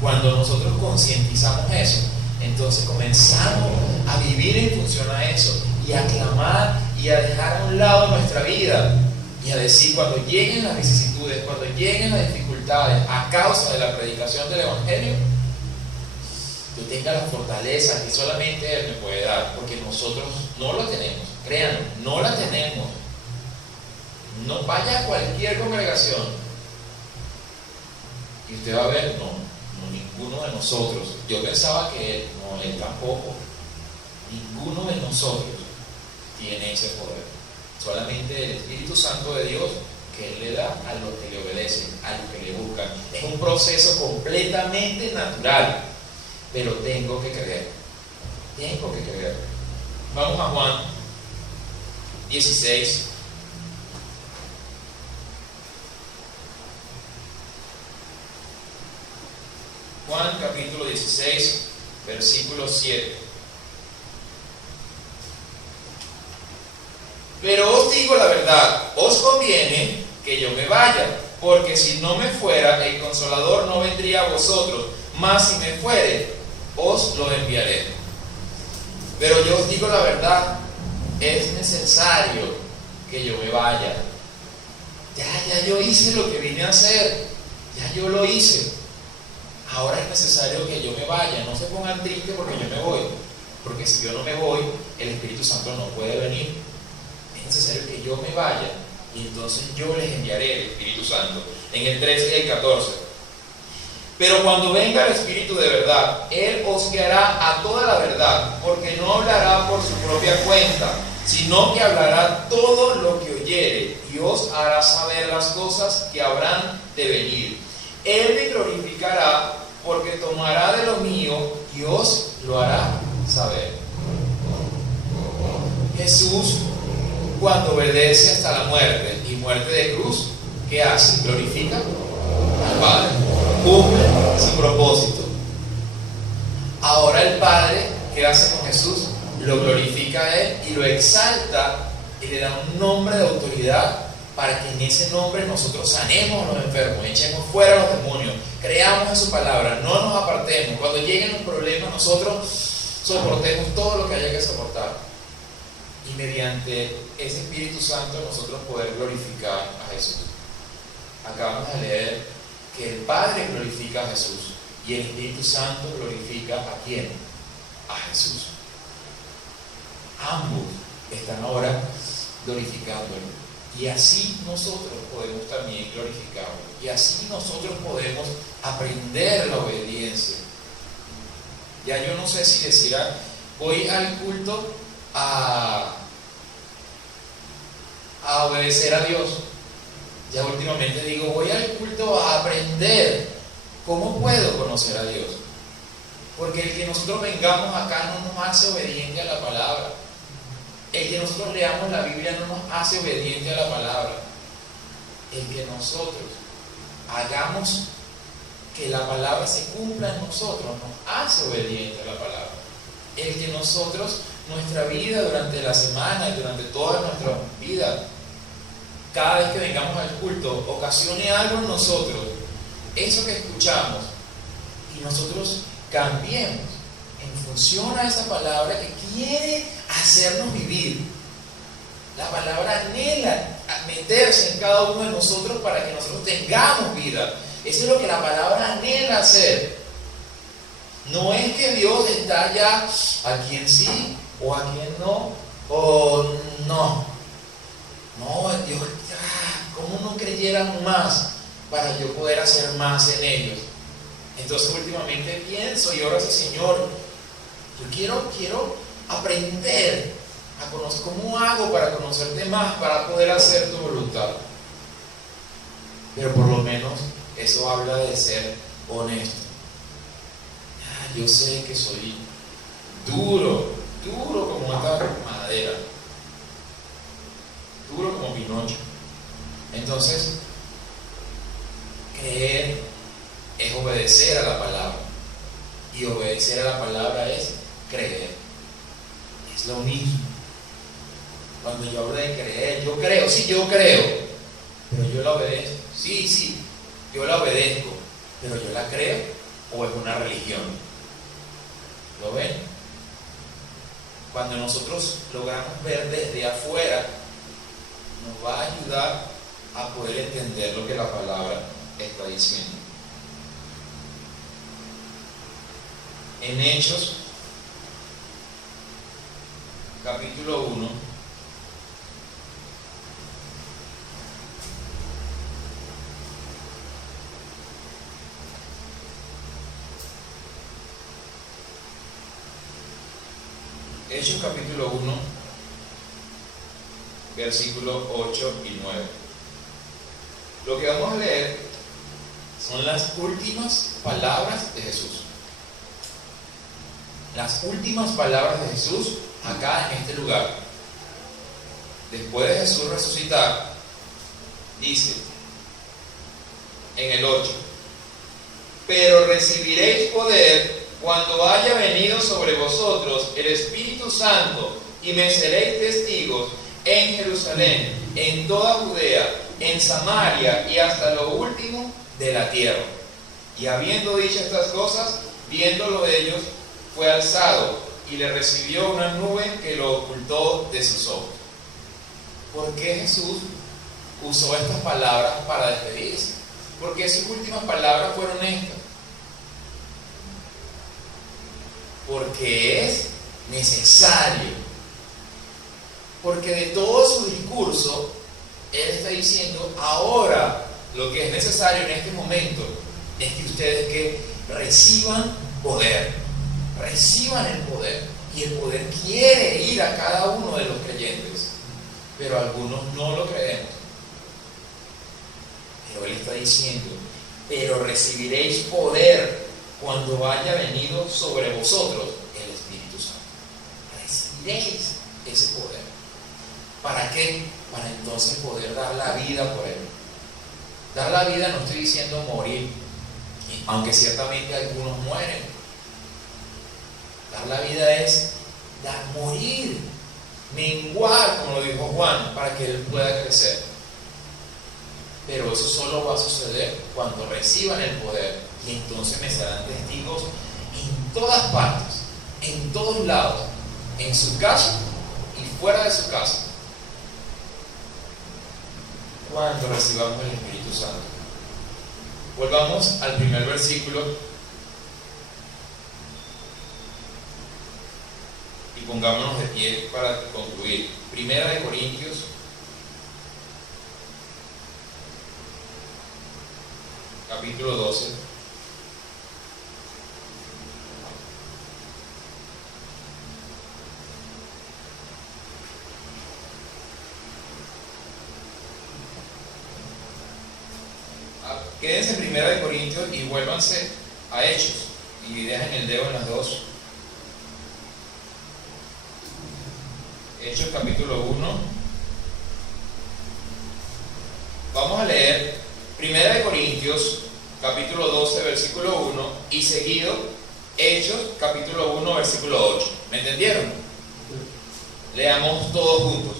Cuando nosotros concientizamos eso, entonces comenzamos a vivir en función a eso y a clamar y a dejar a un lado nuestra vida y a decir, cuando lleguen las vicisitudes, cuando lleguen las dificultades a causa de la predicación del Evangelio, yo tenga la fortaleza que solamente Él me puede dar, porque nosotros no lo tenemos. Créanlo, no la tenemos. No vaya a cualquier congregación y usted va a ver, no, ninguno de nosotros. Yo pensaba que Él, no, Él tampoco. Ninguno de nosotros tiene ese poder. Solamente el Espíritu Santo de Dios, que Él le da a los que le obedecen, a los que le buscan. Es un proceso completamente natural, pero tengo que creer. Tengo que creer. Vamos a Juan 16. Juan capítulo 16, versículo 7. Pero os digo la verdad, os conviene que yo me vaya, porque si no me fuera, el Consolador no vendría a vosotros, mas si me fuere, os lo enviaré. Pero yo os digo la verdad, es necesario que yo me vaya. Ya yo hice lo que vine a hacer, ya yo lo hice. Ahora es necesario que yo me vaya. No se pongan tristes porque yo me voy, porque si yo no me voy, el Espíritu Santo no puede venir. Es necesario que yo me vaya y entonces yo les enviaré el Espíritu Santo. En el 13 y el 14. Pero cuando venga el Espíritu de verdad, Él os guiará a toda la verdad, porque no hablará por su propia cuenta, sino que hablará todo lo que oyere y os hará saber las cosas que habrán de venir. Él me glorificará, porque tomará de lo mío y os lo hará saber. Jesús, cuando obedece hasta la muerte y muerte de cruz, ¿qué hace? Glorifica al Padre, cumple su propósito. Ahora el Padre, ¿qué hace con Jesús? Lo glorifica a Él y lo exalta y le da un nombre de autoridad para que en ese nombre nosotros sanemos a los enfermos, echemos fuera a los demonios, creamos en su palabra, no nos apartemos. Cuando lleguen los problemas, nosotros soportemos todo lo que haya que soportar. Y mediante ese Espíritu Santo nosotros poder glorificar a Jesús. Acabamos de leer que el Padre glorifica a Jesús y el Espíritu Santo glorifica ¿a quién? A Jesús. Ambos están ahora glorificándolo. Y así nosotros podemos también glorificarlo. Y así nosotros podemos aprender la obediencia. Ya yo no sé si decir, voy al culto a obedecer a Dios. Ya últimamente digo, voy al culto a aprender cómo puedo conocer a Dios. Porque el que nosotros vengamos acá no nos hace obediente a la palabra. El que nosotros leamos la Biblia no nos hace obediente a la palabra. El que nosotros hagamos que la palabra se cumpla en nosotros nos hace obediente a la palabra. El que nosotros, nuestra vida durante la semana y durante toda nuestra vida, cada vez que vengamos al culto, ocasione algo en nosotros, eso que escuchamos, y nosotros cambiemos en función a esa palabra que quiere hacernos vivir. La palabra anhela meterse en cada uno de nosotros para que nosotros tengamos vida. Eso es lo que la palabra anhela hacer. No es que Dios está ya a quien sí o a quien no, o no. No, Dios, ¿cómo no creyeran más para yo poder hacer más en ellos? Entonces últimamente pienso y oro al Señor, yo quiero aprender a conocer, ¿cómo hago para conocerte más, para poder hacer tu voluntad? Pero por lo menos eso habla de ser honesto. Yo sé que soy duro como esta madera, 1:8. Entonces, creer es obedecer a la palabra. Y obedecer a la palabra es creer. Es lo mismo. Cuando yo hablo de creer, yo creo, sí, yo creo, pero yo la obedezco. Sí, yo la obedezco, pero yo la creo, o es una religión. ¿Lo ven? Cuando nosotros logramos ver desde afuera, nos va a ayudar a poder entender lo que la palabra está diciendo. En Hechos, capítulo 1, Hechos capítulo 1, versículos 8 y 9. Lo que vamos a leer son las últimas palabras de Jesús. Las últimas palabras de Jesús acá en este lugar. Después de Jesús resucitar, dice en el 8: pero recibiréis poder cuando haya venido sobre vosotros el Espíritu Santo, y me seréis testigos en Jerusalén, en toda Judea, en Samaria y hasta lo último de la tierra. Y habiendo dicho estas cosas, viéndolo ellos, fue alzado, y le recibió una nube que lo ocultó de sus ojos. ¿Por qué Jesús usó estas palabras para despedirse? Porque sus últimas palabras fueron estas. Porque es necesario. Porque de todo su discurso, Él está diciendo: ahora lo que es necesario en este momento es que ustedes que reciban poder. Reciban el poder. Y el poder quiere ir a cada uno de los creyentes, pero algunos no lo creemos. Pero Él está diciendo: pero recibiréis poder cuando haya venido sobre vosotros el Espíritu Santo. Recibiréis ese poder. ¿Para qué? Para entonces poder dar la vida por Él. Dar la vida no estoy diciendo morir, aunque ciertamente algunos mueren. Dar la vida es morir, menguar, como lo dijo Juan, para que Él pueda crecer. Pero eso solo va a suceder cuando reciban el poder, y entonces me serán testigos en todas partes, en todos lados, en su casa y fuera de su casa, cuando recibamos el Espíritu Santo. Volvamos al primer versículo y pongámonos de pie para concluir. Primera de Corintios, capítulo 12. Quédense en Primera de Corintios y vuélvanse a Hechos y dejen el dedo en las dos. Hechos capítulo 1. Vamos a leer Primera de Corintios capítulo 12 versículo 1 y seguido Hechos capítulo 1 versículo 8. ¿Me entendieron? Leamos todos juntos.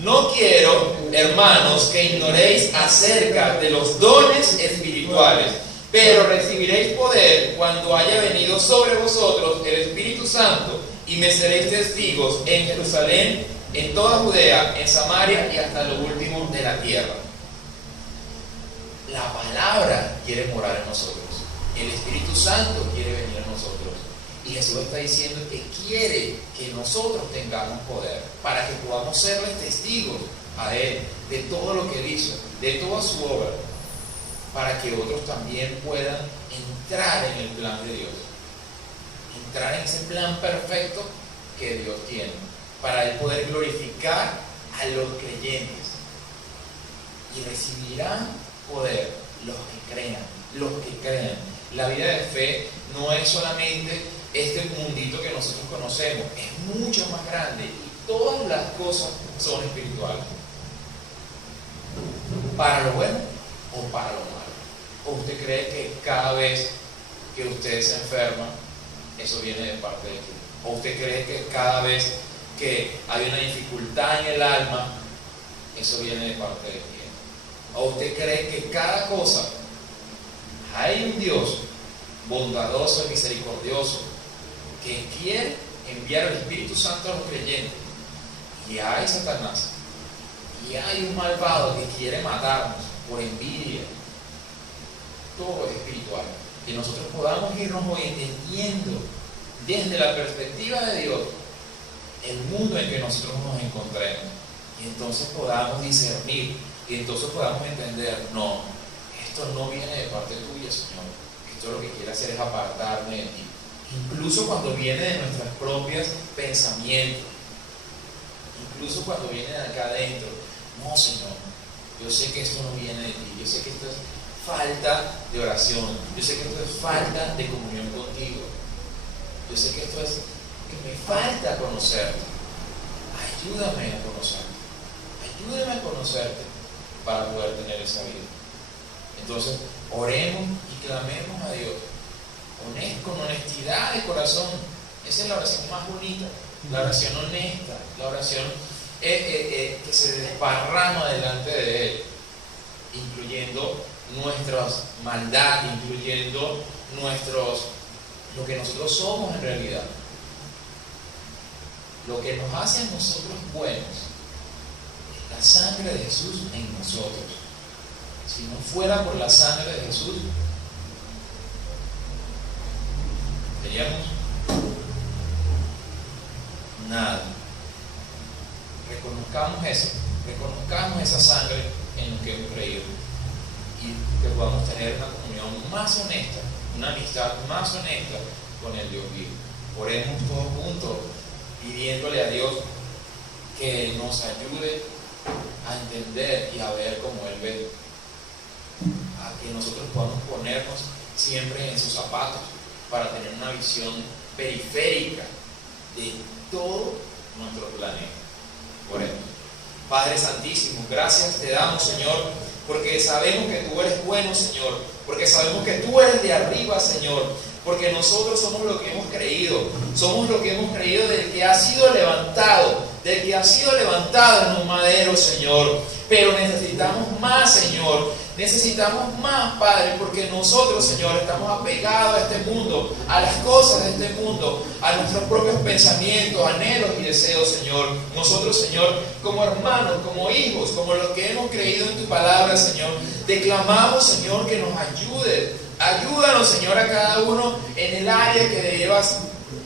No quiero, hermanos, que ignoréis acerca de los dones espirituales, pero recibiréis poder cuando haya venido sobre vosotros el Espíritu Santo, y me seréis testigos en Jerusalén, en toda Judea, en Samaria y hasta lo último de la tierra. La palabra quiere morar en nosotros. El Espíritu Santo quiere venir a nosotros. Y Jesús está diciendo que quiere que nosotros tengamos poder para que podamos serle testigos a Él de todo lo que Él hizo, de toda su obra, para que otros también puedan entrar en el plan de Dios, entrar en ese plan perfecto que Dios tiene, para Él poder glorificar a los creyentes. Y recibirán poder los que crean. La vida de fe no es solamente este mundito que nosotros conocemos, es mucho más grande y todas las cosas son espirituales. ¿Para lo bueno o para lo malo? ¿O usted cree que cada vez que usted se enferma, eso viene de parte de Dios? ¿O usted cree que cada vez que hay una dificultad en el alma, eso viene de parte de Dios? ¿O usted cree que cada cosa, hay un Dios bondadoso y misericordioso que quiere enviar el Espíritu Santo a los creyentes, y hay Satanás, y hay un malvado que quiere matarnos por envidia? Todo es espiritual. Que nosotros podamos irnos hoy entendiendo desde la perspectiva de Dios el mundo en que nosotros nos encontremos, y entonces podamos discernir, y entonces podamos entender, no, esto no viene de parte tuya, Señor. Esto lo que quiere hacer es apartarme de ti. Incluso cuando viene de nuestros propios pensamientos, incluso cuando viene de acá adentro, no, Señor, yo sé que esto no viene de ti, yo sé que esto es falta de oración, yo sé que esto es falta de comunión contigo, yo sé que esto es que me falta conocerte. Ayúdame a conocerte, ayúdame a conocerte para poder tener esa vida. Entonces, oremos y clamemos a Dios con honestidad de corazón. Esa es la oración más bonita, la oración honesta, la oración que se desparrama delante de Él, incluyendo nuestras maldades, incluyendo lo que nosotros somos en realidad, lo que nos hace a nosotros buenos, es la sangre de Jesús en nosotros. Si no fuera por la sangre de Jesús, seríamos nada. Reconozcamos eso, reconozcamos esa sangre en lo que hemos creído, y que podamos tener una comunión más honesta, una amistad más honesta con el Dios vivo. Oremos todos juntos, pidiéndole a Dios que nos ayude a entender y a ver como Él ve, a que nosotros podamos ponernos siempre en sus zapatos para tener una visión periférica de todo nuestro planeta. Oremos. Padre Santísimo, gracias te damos, Señor, porque sabemos que tú eres bueno, Señor, porque sabemos que tú eres de arriba, Señor, porque nosotros somos lo que hemos creído del que ha sido levantado, en un madero, Señor. Pero necesitamos más, Señor, necesitamos más, Padre, porque nosotros, Señor, estamos apegados a este mundo, a las cosas de este mundo, a nuestros propios pensamientos, anhelos y deseos, Señor. Nosotros, Señor, como hermanos, como hijos, como los que hemos creído en tu palabra, Señor, te clamamos, Señor, que nos ayudes. Ayúdanos, Señor, a cada uno en el área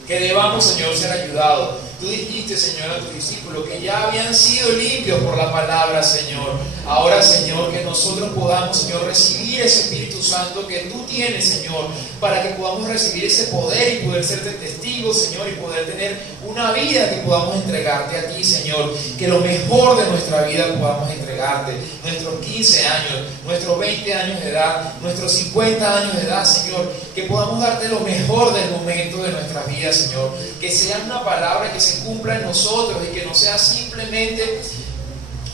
que debamos, Señor, ser ayudados. Tú dijiste, Señor, a tus discípulos que ya habían sido limpios por la palabra, Señor. Ahora, Señor, que nosotros podamos, Señor, recibir ese Espíritu Santo que tú tienes, Señor, para que podamos recibir ese poder y poder ser testigos, Señor, y poder tener una vida que podamos entregarte a ti, Señor. Que lo mejor de nuestra vida podamos entregarte. Nuestros 15 años, nuestros 20 años de edad, nuestros 50 años de edad, Señor. Que podamos darte lo mejor del momento de nuestras vidas, Señor. Que sea una palabra que se cumpla en nosotros y que no sea simplemente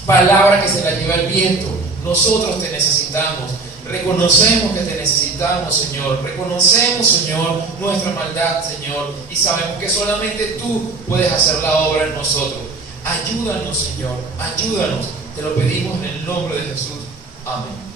palabra que se la lleva el viento. Nosotros te necesitamos. Reconocemos que te necesitamos, Señor. Reconocemos, Señor, nuestra maldad, Señor. Y sabemos que solamente tú puedes hacer la obra en nosotros. Ayúdanos, Señor. Ayúdanos. Te lo pedimos en el nombre de Jesús. Amén.